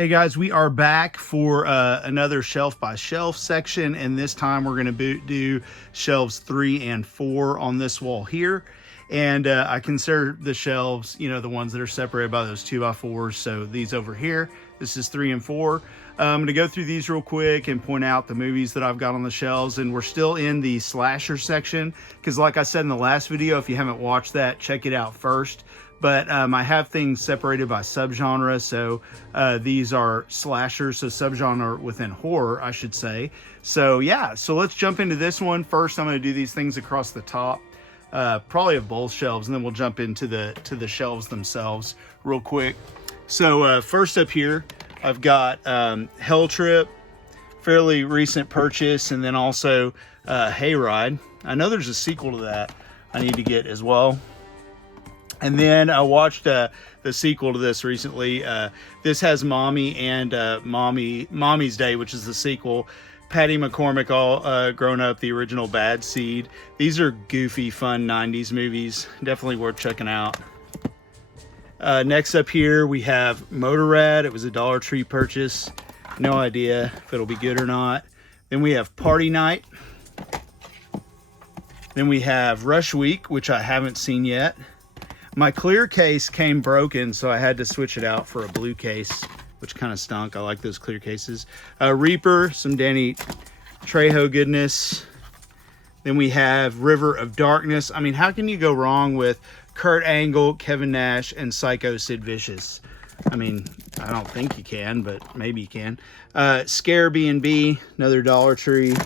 Hey guys, we are back for another shelf by shelf section, and this time we're going to do shelves 3 and 4 on this wall here. And I consider the shelves, you know, the ones that are separated by those 2x4s. So these over here, this is 3 and 4. I'm going to go through these real quick and point out the movies that I've got on the shelves. And we're still in the slasher section because, like I said in the last video, if you haven't watched that, check it out first. But I have things separated by subgenre, so these are slashers, so subgenre within horror, I should say. So yeah, so let's jump into this one. First, I'm going to do these things across the top, probably of both shelves, and then we'll jump into the shelves themselves real quick. So first up here, I've got Hell Trip, fairly recent purchase, and then also Hayride. I know there's a sequel to that I need to get as well. And then I watched the sequel to this recently. This has Mommy and Mommy's Day, which is the sequel. Patty McCormick all grown up, the original Bad Seed. These are goofy, fun 90s movies. Definitely worth checking out. Next up here, we have Motorrad. It was a Dollar Tree purchase. No idea if it'll be good or not. Then we have Party Night. Then we have Rush Week, which I haven't seen yet. My clear case came broken, so I had to switch it out for a blue case, which kind of stunk. I like those clear cases. Reaper, some Danny Trejo goodness. Then we have River of Darkness. I mean, how can you go wrong with Kurt Angle, Kevin Nash, and Psycho Sid Vicious? I mean, I don't think you can, but maybe you can. Scare B&B, another Dollar Tree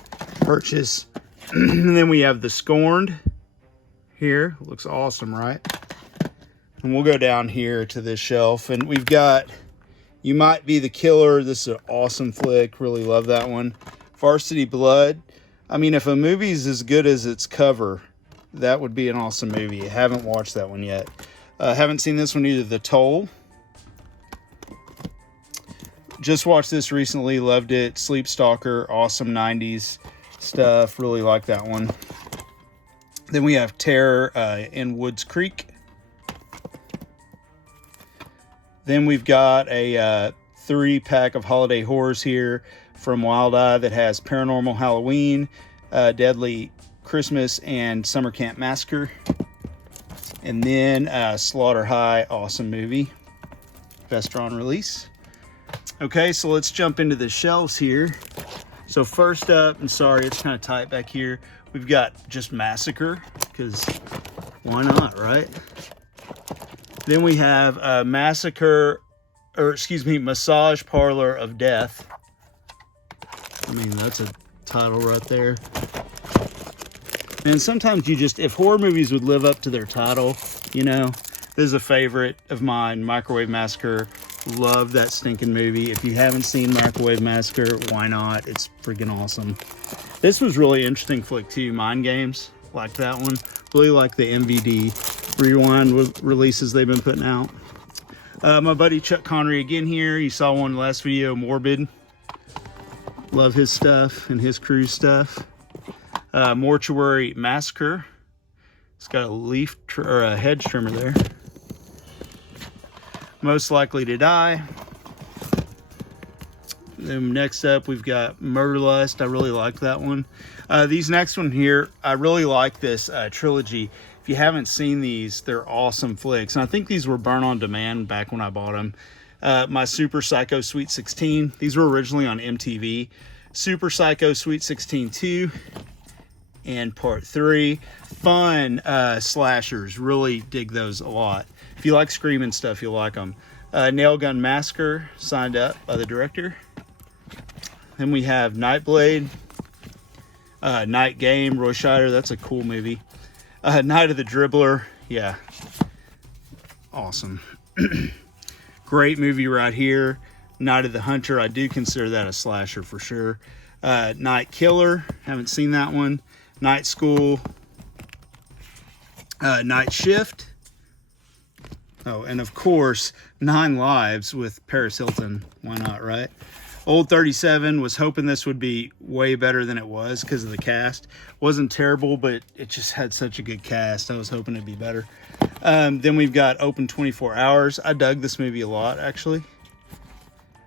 purchase. And then we have The Scorned here. Looks awesome, right? And we'll go down here to this shelf, and we've got You Might Be the Killer. This is an awesome flick. Really love that one. Varsity Blood. I mean, if a movie's as good as its cover, that would be an awesome movie. I haven't watched that one yet. Haven't seen this one either. The Toll. Just watched this recently. Loved it. Sleep Stalker. Awesome 90s stuff. Really like that one. Then we have Terror in Woods Creek. Then we've got a 3-pack of holiday horrors here from Wild Eye that has Paranormal Halloween, Deadly Christmas, and Summer Camp Massacre. And then Slaughter High, awesome movie. Best drawn release. Okay, so let's jump into the shelves here. So first up, and sorry, it's kind of tight back here, we've got just Massacre, because why not, right? Then we have Massage Parlor of Death. I mean, that's a title right there. And sometimes if horror movies would live up to their title, you know, this is a favorite of mine, Microwave Massacre. Love that stinking movie. If you haven't seen Microwave Massacre, why not? It's freaking awesome. This was really interesting flick too, Mind Games. Like that one. Really like the MVD rewind releases they've been putting out. My buddy Chuck Connery again here. You saw one last video, Morbid. Love his stuff and his crew's stuff. Mortuary Massacre. It's got a hedge trimmer there. Most Likely to Die. Then next up we've got Murder Lust. I really like that one. These next one here, I really like this trilogy. If you haven't seen these, they're awesome flicks. And I think these were Burn on Demand back when I bought them. My Super Psycho Sweet 16. These were originally on MTV. Super Psycho Sweet 16 2 and Part 3. Fun slashers. Really dig those a lot. If you like screaming stuff, you'll like them. Nail Gun Massacre, signed up by the director. Then we have Nightblade. Night Game, Roy Scheider. That's a cool movie. Night of the Dribbler. Yeah. Awesome. Great movie right here. Night of the Hunter. I do consider that a slasher for sure. Night Killer. Haven't seen that one. Night School. Night Shift. Oh, and of course, 9 Lives with Paris Hilton. Why not, right? Old 37, was hoping this would be way better than it was because of the cast. Wasn't terrible, but it just had such a good cast. I was hoping it'd be better. Then we've got Open 24 Hours. I dug this movie a lot, actually.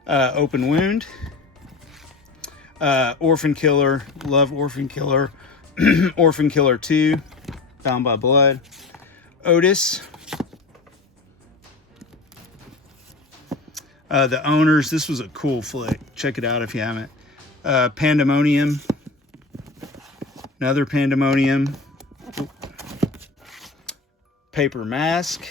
Open Wound, Orphan Killer, love Orphan Killer, Orphan Killer 2, Bound by Blood, Otis, The Owners. This was a cool flick. Check it out if you haven't. Pandemonium, another Pandemonium, Paper Mask,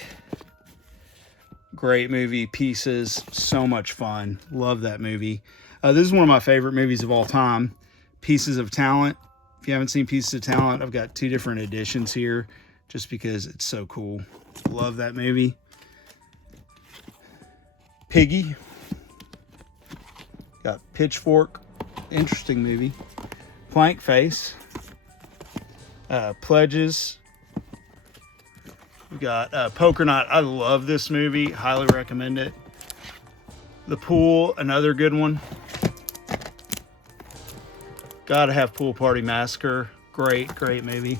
great movie. Pieces, so much fun. Love that movie. This is one of my favorite movies of all time. Pieces of Talent. If you haven't seen Pieces of Talent, I've got 2 different editions here just because it's so cool. Love that movie. Piggy. Got Pitchfork. Interesting movie. Plank Face. Pledges. We got Poker Night. I love this movie. Highly recommend it. The Pool, another good one. Gotta have Pool Party Massacre. Great, great movie.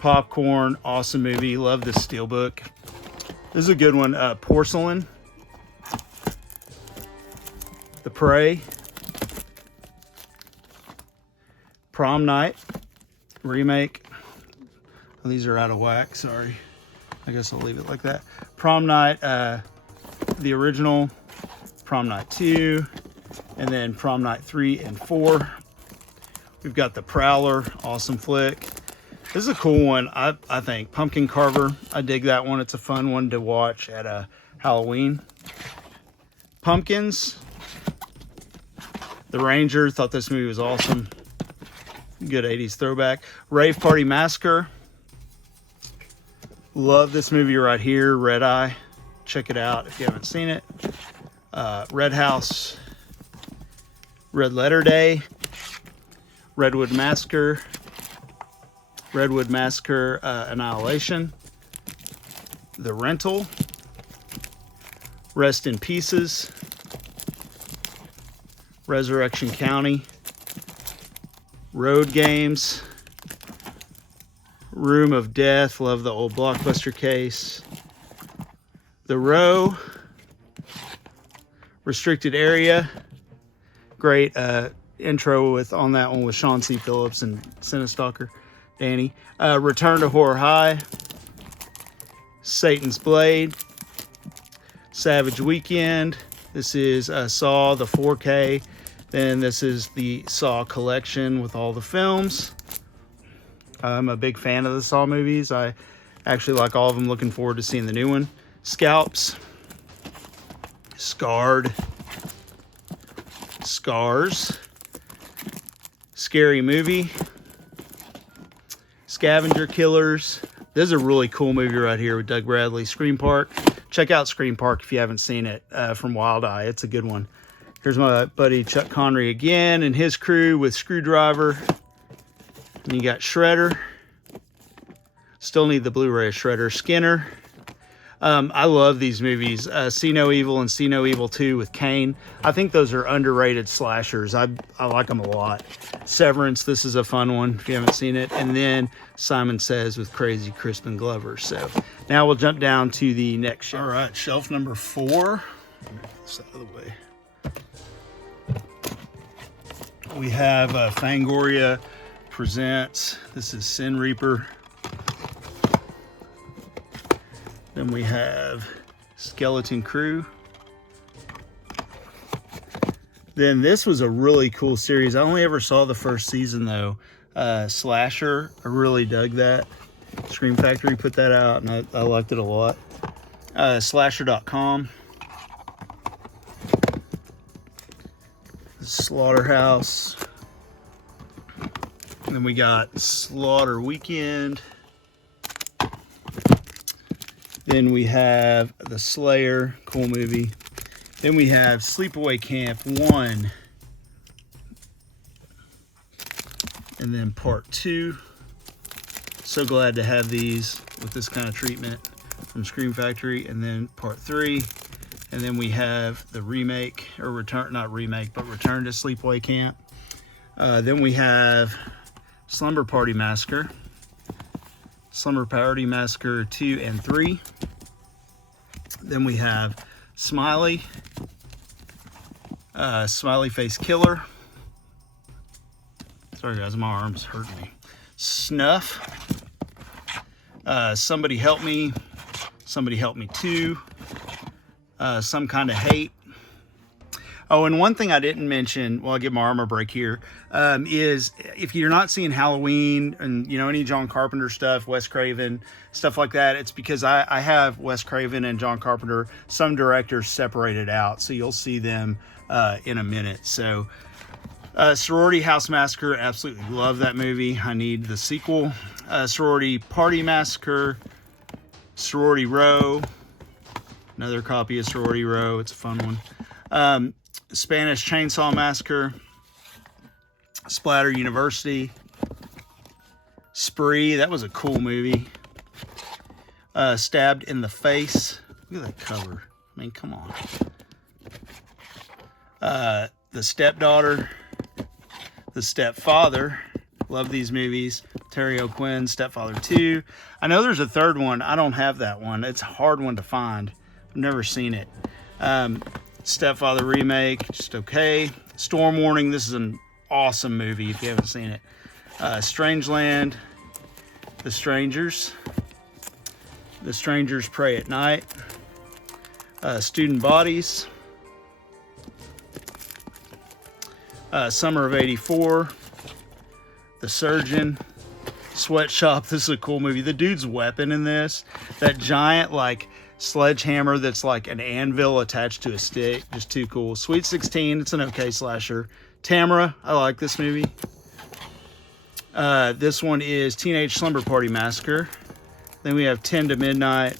Popcorn, awesome movie. Love this steelbook. This is a good one. Porcelain. The Prey. Prom Night remake. Oh, these are out of whack, sorry. I guess I'll leave it like that. Prom Night, the original, Prom Night 2, and then Prom Night 3 and 4. We've got The Prowler, awesome flick. This is a cool one, I think. Pumpkin Carver, I dig that one. It's a fun one to watch at Halloween. Pumpkins, The Ranger, thought this movie was awesome. Good 80s throwback. Rave Party Massacre. Love this movie right here, Red Eye. Check it out if you haven't seen it. Red House, Red Letter Day, Redwood Massacre, Annihilation, The Rental, Rest in Pieces, Resurrection County, Road Games, Room of Death, love the old Blockbuster case, The Row, Restricted Area, great intro on that one with Sean C. Phillips and Cinestalker Danny. Return to Horror High, Satan's Blade, Savage Weekend. This is Saw, the 4K. Then this is the Saw collection with all the films. I'm a big fan of the Saw movies. I actually like all of them. Looking forward to seeing the new one. Scalps, Scarred, Scars, Scary Movie, Scavenger Killers. This is a really cool movie right here with Doug Bradley. Scream Park. Check out Scream Park if you haven't seen it, from Wild Eye. It's a good one. Here's my buddy Chuck Connery again and his crew with Screwdriver. And you got Shredder. Still need the Blu-ray Shredder. Skinner. I love these movies. See No Evil and See No Evil 2 with Kane. I think those are underrated slashers. I like them a lot. Severance, this is a fun one if you haven't seen it. And then Simon Says with Crazy Crispin Glover. So now we'll jump down to the next shelf. All right, shelf number 4. Let me get this out of the way. We have Fangoria Presents. This is Sin Reaper. Then we have Skeleton Crew. Then this was a really cool series. I only ever saw the first season though. Slasher, I really dug that. Scream Factory put that out and I liked it a lot. Slasher.com. Slaughterhouse. And then we got Slaughter Weekend. Then we have The Slayer, cool movie. Then we have Sleepaway Camp 1. And then Part 2. So glad to have these with this kind of treatment from Scream Factory. And then Part 3. And then we have the remake, or return, not remake, but Return to Sleepaway Camp. Then we have Slumber Party Massacre. Slumber Party Massacre 2 and 3. Then we have Smiley. Smiley Face Killer. Sorry guys, my arm's hurting me. Snuff. Somebody Help Me. Somebody Help Me Too. Some Kind of Hate. Oh, and one thing I didn't mention, while I give my arm a break here, is if you're not seeing Halloween and, you know, any John Carpenter stuff, Wes Craven, stuff like that, it's because I have Wes Craven and John Carpenter, some directors separated out, so you'll see them in a minute. So, Sorority House Massacre, absolutely love that movie. I need the sequel. Sorority Party Massacre, Sorority Row, another copy of Sorority Row, it's a fun one. Spanish Chainsaw Massacre, Splatter University, Spree, that was a cool movie. Stabbed in the Face, look at that cover, I mean, come on. The Stepdaughter, The Stepfather, love these movies. Terry O'Quinn, Stepfather 2. I know there's a third one, I don't have that one, it's a hard one to find, I've never seen it. Stepfather remake, just okay. Storm Warning, this is an awesome movie if you haven't seen it. Strangeland, The Strangers Pray at Night, Student Bodies, Summer of '84, The Surgeon, Sweatshop, this is a cool movie. The dude's weapon in this, that giant like sledgehammer that's like an anvil attached to a stick, just too cool. Sweet 16, it's an okay slasher. Tamara, I like this movie. This one is Teenage Slumber Party Massacre. Then we have 10 to Midnight,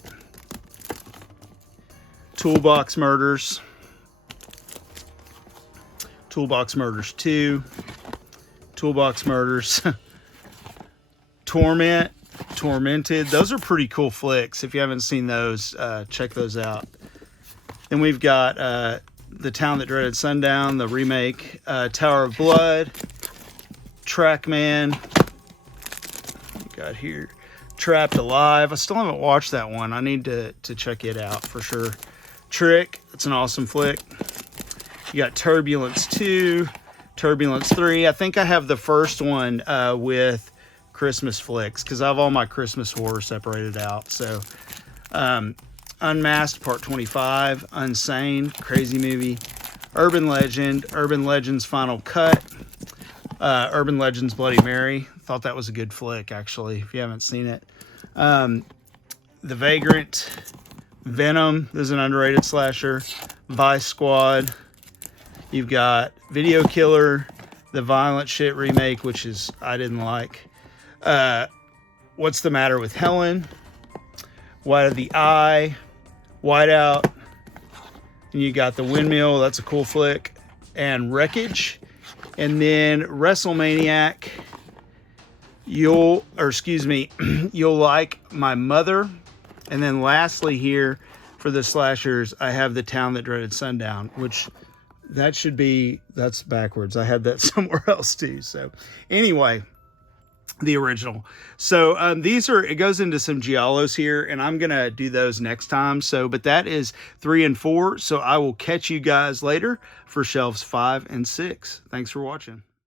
Toolbox Murders, Toolbox Murders 2, Toolbox Murders, Tormented. Those are pretty cool flicks. If you haven't seen those, check those out. Then we've got The Town That Dreaded Sundown, the remake, Tower of Blood, Trackman. What we got here? Trapped Alive. I still haven't watched that one. I need to check it out for sure. Trick. It's an awesome flick. You got Turbulence 2, Turbulence 3. I think I have the first one with Christmas flicks because I have all my Christmas horror separated out. So Unmasked Part 25, Unsane, crazy movie, Urban Legend, Urban Legend's Final Cut, Urban Legend's Bloody Mary. Thought that was a good flick actually if you haven't seen it. The Vagrant, Venom, this is an underrated slasher, Vice Squad. You've got Video Killer, the Violent Shit remake, which is I didn't like. What's the Matter with Helen, White of the Eye, Whiteout, and you got The Windmill, that's a cool flick, and Wreckage, and then WrestleManiac, You'll Like My Mother, and then lastly here for the slashers, I have The Town That Dreaded Sundown, which that's backwards. I had that somewhere else too. So anyway, the original. So it goes into some giallos here, and I'm gonna do those next time. So but that is 3 and 4, so I will catch you guys later for shelves 5 and 6. Thanks for watching.